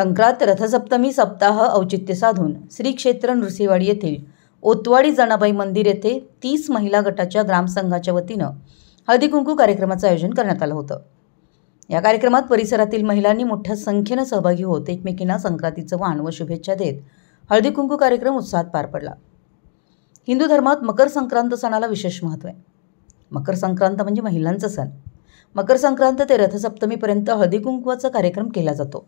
संक्रांत रथसप्तमी सप्ताह औचित्य साधून श्री क्षेत्र नृसिंहवाडी येथील ओतवाडी जनाबाई मंदिर येथे 30 महिला गटाच्या ग्रामसंघाच्या वतीनं हळदी कुंकू कार्यक्रमाचं आयोजन करण्यात आलं होतं। या कार्यक्रमात परिसरातील महिलांनी मोठ्या संख्येने सहभागी होत एकमेकींना संक्रांतीचं वाण व शुभेच्छा देत हळदी कुंकू कार्यक्रम उत्साहात पार पडला। हिंदू धर्मात मकर संक्रांत सणाला विशेष महत्त्व आहे। मकर संक्रांत म्हणजे महिलांचा सण। मकर संक्रांत ते रथसप्तमीपर्यंत हळदी कुंकवाचा कार्यक्रम केला जातो।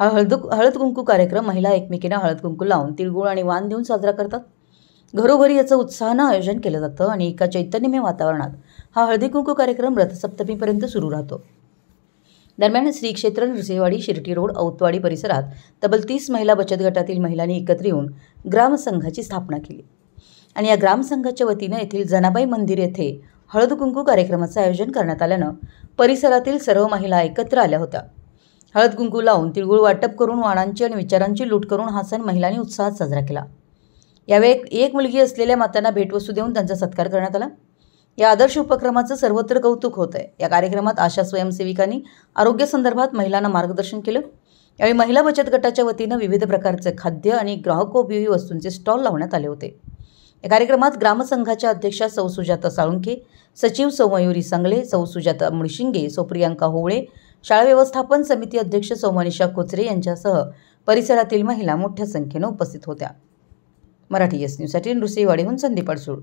हा हळद कुंकू कार्यक्रम महिला एकमेकींना हळद कुंकू लावून तिळगुळ आणि वाण देऊन साजरा करतात। घरोघरी याचं उत्साहानं आयोजन केलं जातं आणि एका चैतन्यमय वातावरणात हा हळदी कुंकू कार्यक्रम रथसप्तमीपर्यंत सुरू राहतो। दरम्यान श्री क्षेत्र नृसिंहवाडी शिर्टी रोड औतवाडी परिसरात तब्बल 30 महिला बचत गटातील महिलांनी एकत्र येऊन ग्रामसंघाची स्थापना केली आणि या ग्रामसंघाच्या वतीनं येथील जनाबाई मंदिर येथे हळद कुंकू कार्यक्रमाचं आयोजन करण्यात आल्यानं परिसरातील सर्व महिला एकत्र आल्या होत्या। हळद कुंकू लावून तिळगुळ वाटप करून वाणांची आणि विचारांची लूट करून हा सण महिलांनी उत्साहात साजरा केला। यावेळी एक मुलगी असलेल्या मातांना भेटवस्तू देऊन त्यांचा सत्कार करण्यात आला। या आदर्श उपक्रमाचं सर्वत्र कौतुक होत आहे। या कार्यक्रमात आशा स्वयंसेविकांनी आरोग्य संदर्भात महिलांना मार्गदर्शन केलं। यावेळी महिला बचत गटाच्या वतीनं विविध प्रकारचे खाद्य आणि ग्राहकोपयोगी वस्तूंचे स्टॉल लावण्यात आले होते। या कार्यक्रमात ग्रामसंघाच्या अध्यक्षा सौ सुजाता साळुंखे, सचिव सौ मयुरी संगले, सौ सुजाता मुळशिंगे, सौ प्रियांका होवळे, शाळा व्यवस्थापन समिती अध्यक्ष सौ मनीषा कोचरे यांच्यासह परिसरातील महिला मोठ्या संख्येने उपस्थित होत्या। मराठी एस न्यूजसाठी नृसिंहवाडीहून संदीप अडसूळ।